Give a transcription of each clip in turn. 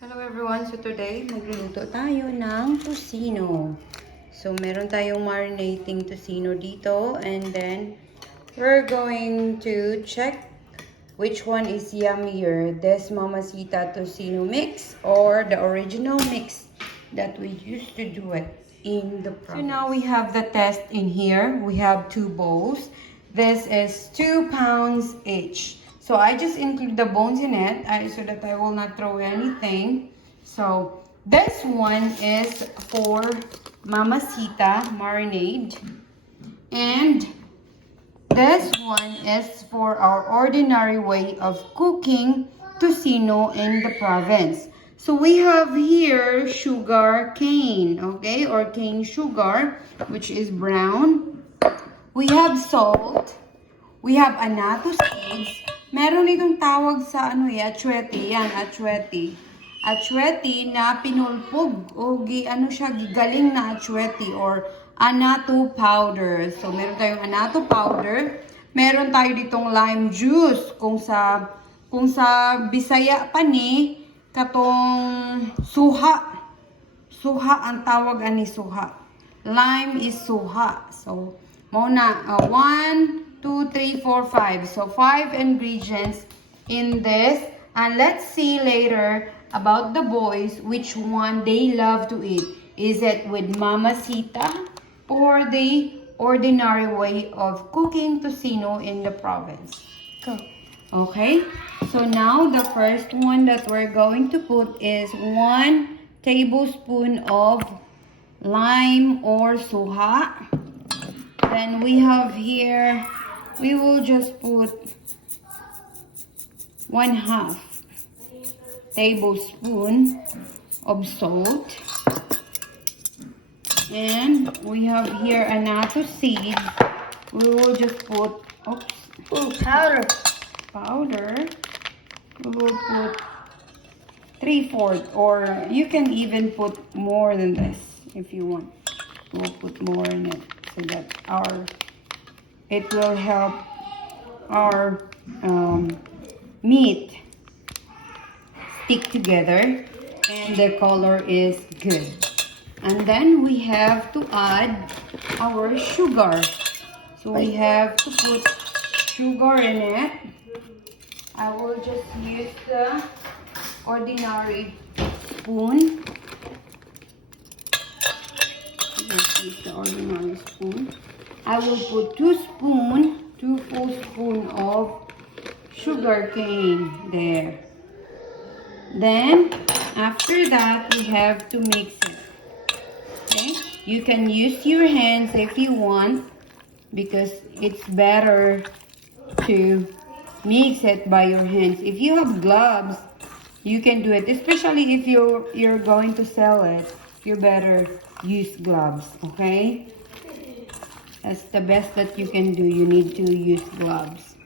Hello everyone! So today, magluluto tayo ng tocino. So meron tayong marinating tocino dito and then we're going to check which one is yummier, this Mamasita tocino mix or the original mix that we used to do it in the province. So now we have the test in here. We have 2 bowls. This is 2 pounds each. So I just include the bones in it so that I will not throw anything. So this one is for Mamasita marinade. And this one is for our ordinary way of cooking tocino in the province. So we have here sugar cane, okay, or cane sugar, which is brown. We have salt. We have ANNATO seeds. Meron itong tawag sa ASUETE. Yan, ASUETE. ASUETE na pinulpog o gigaling na ASUETE or ANNATO powder. So meron tayong ANNATO powder. Meron tayo ditong lime juice. Kung sa bisaya pa ni katong suha. Suha ang tawag ani suha. Lime is suha. So muna 1, 2, 3, 4, 5. So 5 ingredients in this. And let's see later about the boys which one they love to eat. Is it with Mamasita or the ordinary way of cooking tocino in the province? Go. Okay. So now the first one that we're going to put is 1 tablespoon of lime or suha. Then we have here, we will just put 1/2 tablespoon of salt. And we have here ANNATO seeds. We will just put, powder. We will put 3/4, or you can even put more than this if you want. We'll put more in it so that it will help our meat stick together and the color is good. And then we have to add our sugar. So we have to put sugar in it. I will just use the ordinary spoon. Let's use the ordinary spoon. I will put 2 full spoon of sugar cane there. Then after that we have to mix it. Okay, you can use your hands if you want because it's better to mix it by your hands. If you have gloves, you can do it, especially if you're going to sell it. You better use gloves, okay? That's the best that you can do. You need to use gloves.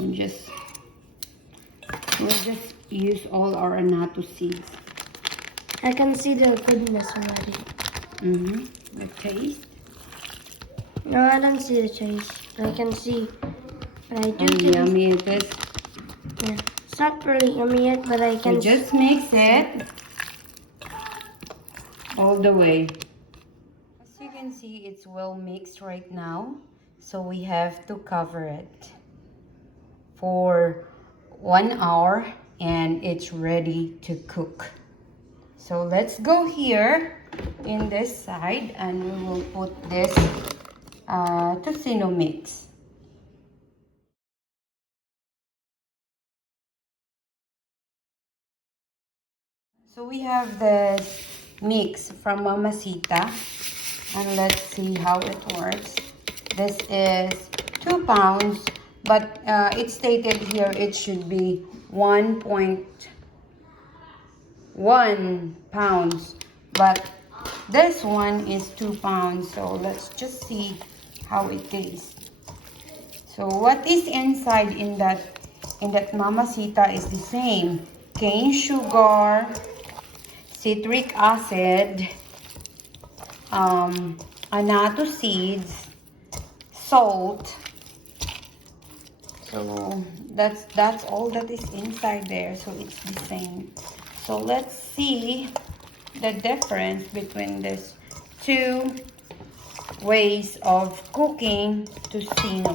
And we'll just use all our ANNATO seeds. I can see the goodness already. The taste. No, I don't see the taste. I can see, but I do How taste. yummy it is. Yeah. It's not really yummy yet, but I can. You just mix it all the way. As you can see, it's well mixed right now. So we have to cover it for 1 hour and it's ready to cook. So let's go here in this side and we will put this tocino mix. So we have this mix from Mamasita and let's see how it works. This is 2 pounds, but it's stated here it should be 1.1 pounds, but this one is 2 pounds. So let's just see how it tastes. So what is inside in that Mamasita is the same: cane sugar, citric acid, ANNATO seeds, salt, So that's all that is inside there. So it's the same. So let's see the difference between these two ways of cooking tocino.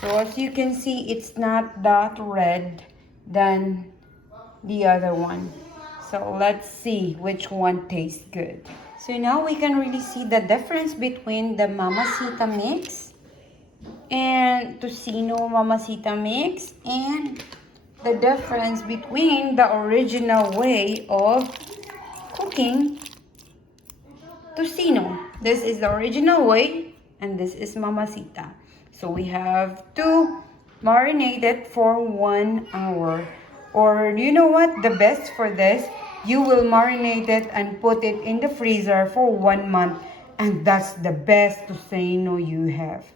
So as you can see, it's not that red than the other one. So let's see which one tastes good. So now we can really see the difference between the Mamasita mix and Tocino Mamasita mix, and the difference between the original way of cooking Tocino. This is the original way and this is Mamasita. So we have to marinate it for 1 hour. Or you know what? The best for this, you will marinate it and put it in the freezer for 1 month. And that's the best tocino you have.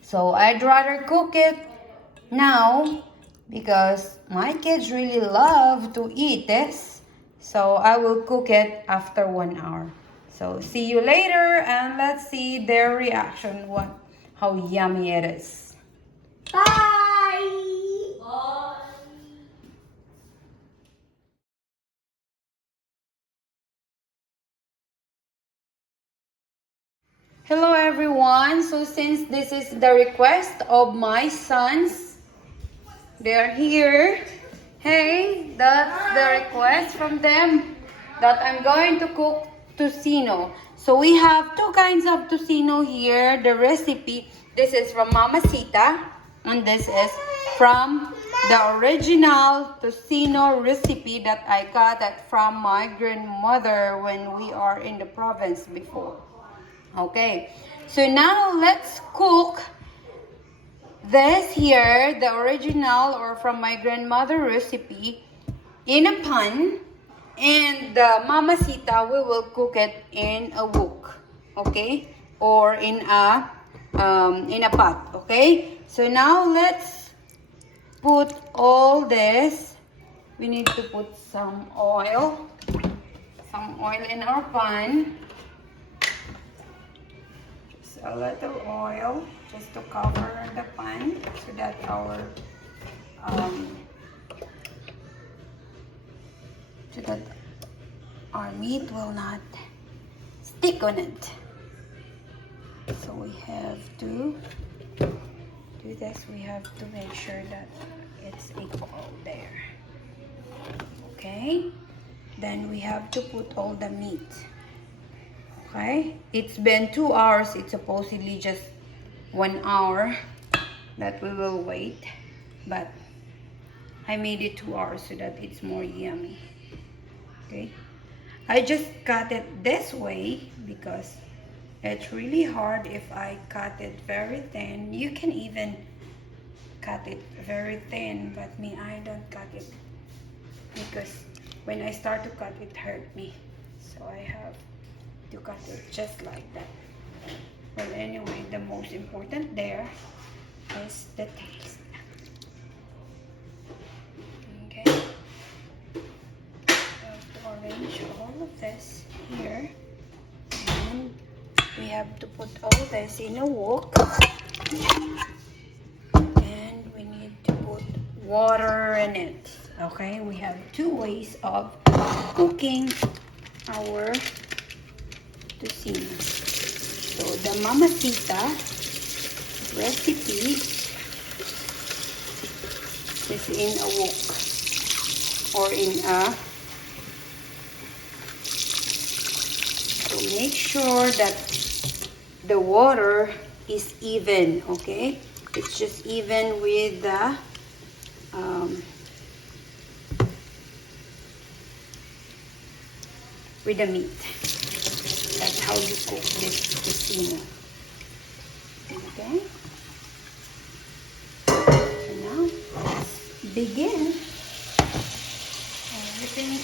So I'd rather cook it now because my kids really love to eat this. So I will cook it after 1 hour. So see you later and let's see their reaction, how yummy it is. Bye! Hello everyone. So since this is the request of my sons, they're here. Hey, that's the request from them that I'm going to cook tocino. So we have two kinds of tocino here. The recipe, this is from Mamasita and this is from the original tocino recipe that I got it from my grandmother when we are in the province before. Okay, so now let's cook this here, the original or from my grandmother recipe, in a pan, and the Mamasita we will cook it in a wok, okay, or in a pot, okay. So now let's put all this. We need to put some oil in our pan. A little oil just to cover the pan so that our meat will not stick on it. So we have to do this. We have to make sure that it's equal there. Okay, then we have to put all the meat. Okay, it's been 2 hours. It's supposedly just 1 hour that we will wait, but I made it 2 hours so that it's more yummy. Okay, I just cut it this way because it's really hard if I cut it very thin. You can even cut it very thin, but me, I don't cut it because when I start to cut it hurt me, so I have to cut it just like that. But anyway, the most important there is the taste. Okay, we have to arrange all of this here, and we have to put all this in a wok, and we need to put water in it. Okay, we have two ways of cooking our tocino. So the Mamasita recipe is in a wok or in a. So make sure that the water is even. Okay, it's just even with the meat. That's how you cook this tocino. Okay. So now let's begin. Everything is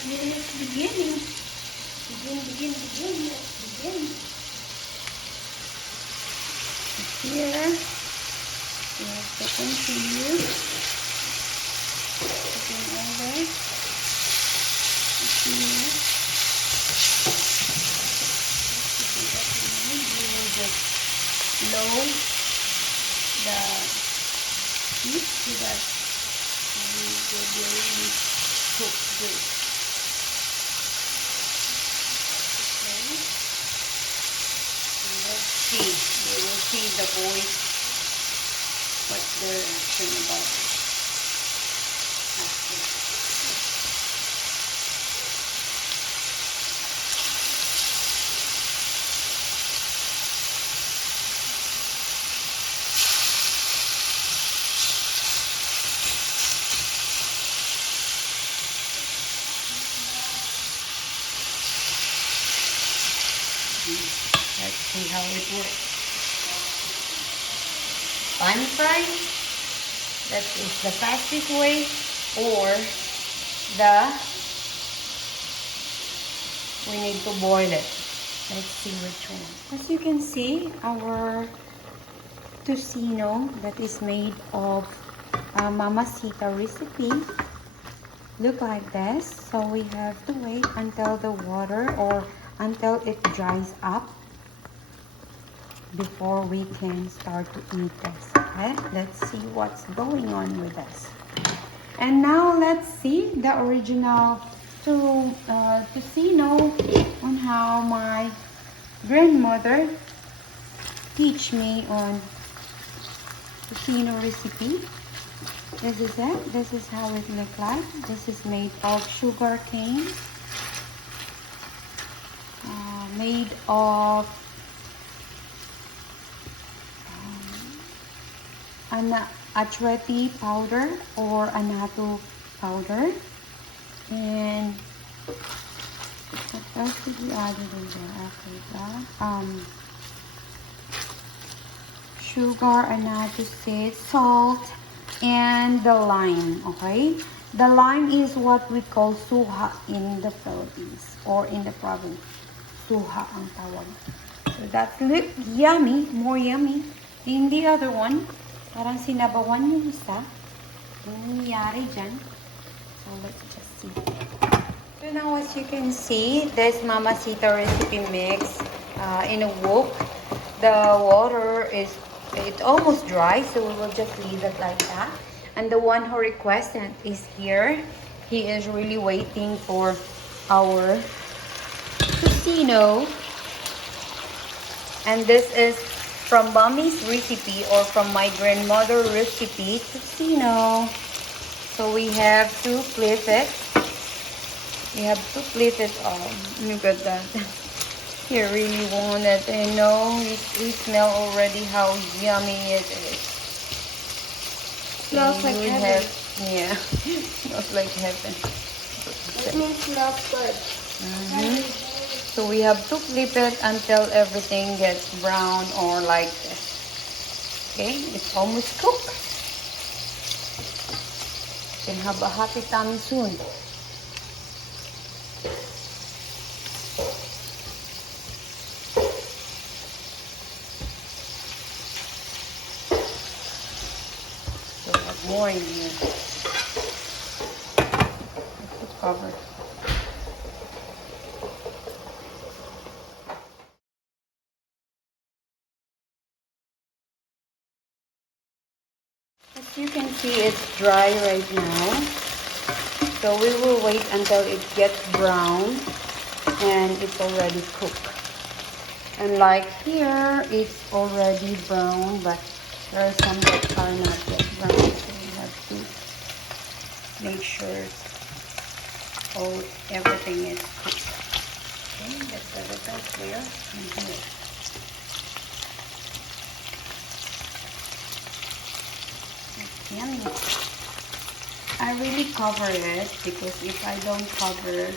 beginning. Begin. Let's begin. Here we have to continue putting all this. Here. Low heat so that we will be really cooked good. Okay. So let's see. We will see the boys what's their reaction about it. Let's see how it works. Pan fry, that is the fastest way, or we need to boil it. Let's see which one. As you can see, our Tocino that is made of Mamasita recipe look like this. So we have to wait until the water or until it dries up before we can start to eat this. Okay, let's see what's going on with this. And now let's see the original Tocino on how my grandmother teach me on Tocino recipe. This is it. This is how it look like. This is made of sugar cane, made of ASUETE powder or ANNATO powder. And what else did we add in there after that? Sugar, ANNATO seeds, salt, and the lime. Okay, the lime is what we call suha in the Philippines or in the province. Suha ang tawag. So that look yummy, more yummy. In the other one, parang sinabawan yung isa. Yung nangyari dyan. So let's just see. So now as you can see, this Mamasita recipe mix in a wok. The water is almost dry, so we will just leave it like that. And the one who requested is here. He is really waiting for our Tocino. And this is from Mommy's recipe or from my grandmother recipe, Tocino. So we have to flip it. We have to flip it all. Look at that. He really want it. I know we smell already how yummy it is. Smells like heaven. Yeah, smells like heaven. It means smells good. So we have to flip it until everything gets brown or like this. Okay, it's almost cooked. You can have a happy tummy soon. So we have more in here. Let's put cover. As you can see, it's dry right now. So we will wait until it gets brown and it's already cooked. And like here, it's already brown, but there are some that are not yet brown. So we have to make sure everything is cooked. Okay, let's set it up here and here. Yummy. I really cover it because if I don't cover,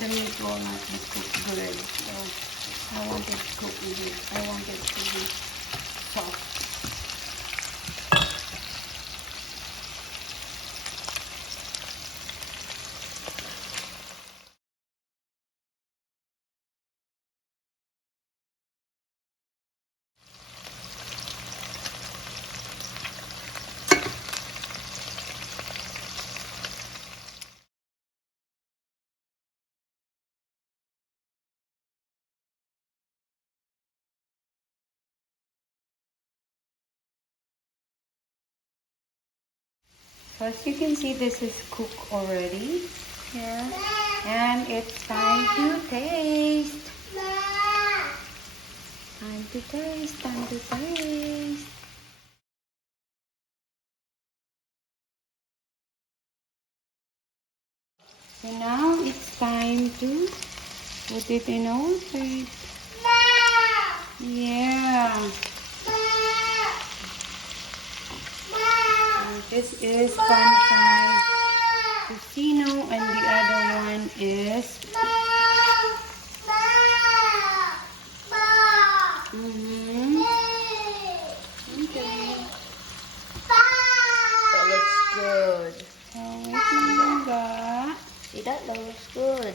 the meat will not be cooked good. So I want it cooked good. I want it to be soft. So as you can see, this is cooked already here. And it's time to taste. Time to taste, time to taste. So now it's time to put it in our plate. Yeah. This is pan-fried tocino and the other one is Okay. That looks good. Oh, wait lang ba? See, that looks good.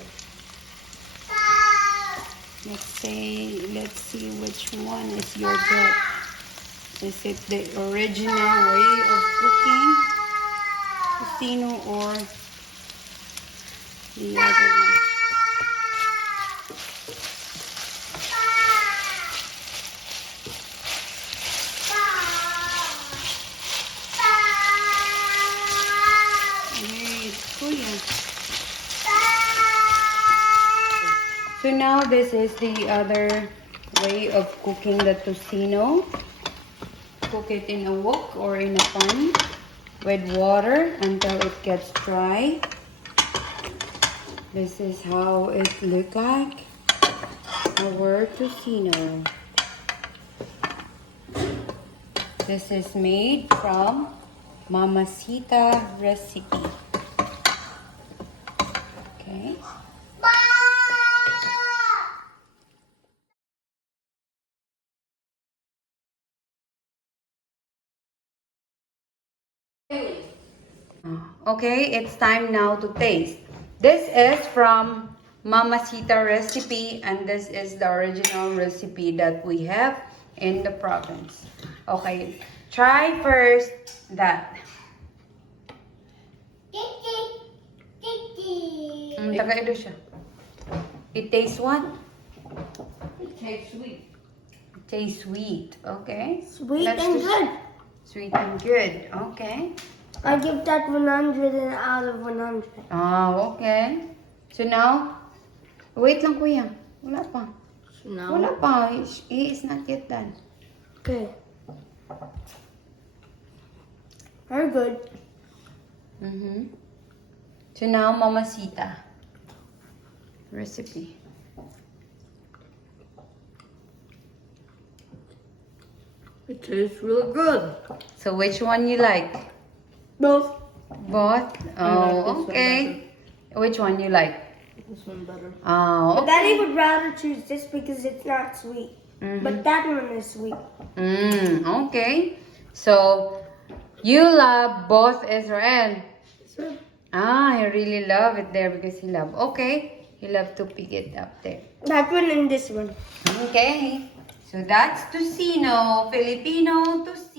Let's see which one is your bet. Is it the original way of cooking tocino or the other one? Wait, kuya. So now this is the other way of cooking the tocino. Cook it in a wok or in a pan with water until it gets dry. This is how it looks like. Our tocino. This is made from Mamasita recipe. Okay. Okay, it's time now to taste. This is from Mamasita recipe and this is the original recipe that we have in the province. Okay, try first that. Taga-ilo siya. It tastes what? It tastes sweet. It tastes sweet. Okay. Sweet Let's and just- good. Sweet and good. Okay. I give that 100 out of 100. Oh, okay. So now, wait lang kuya. Wala pa. No. Wala pa. He is not yet done. Okay. Very good. So now, Mamasita recipe. It tastes really good. So which one you like? Both. Both? like this Oh, one okay. Which one you like? This one better. Oh, But Daddy okay. would rather choose this because it's not sweet. But that one is sweet. Okay. So, you love both Israel. So, He really love it there because he love. Okay. He love to pick it up there. that one and this one. Okay. So, that's Tocino. Filipino Tocino.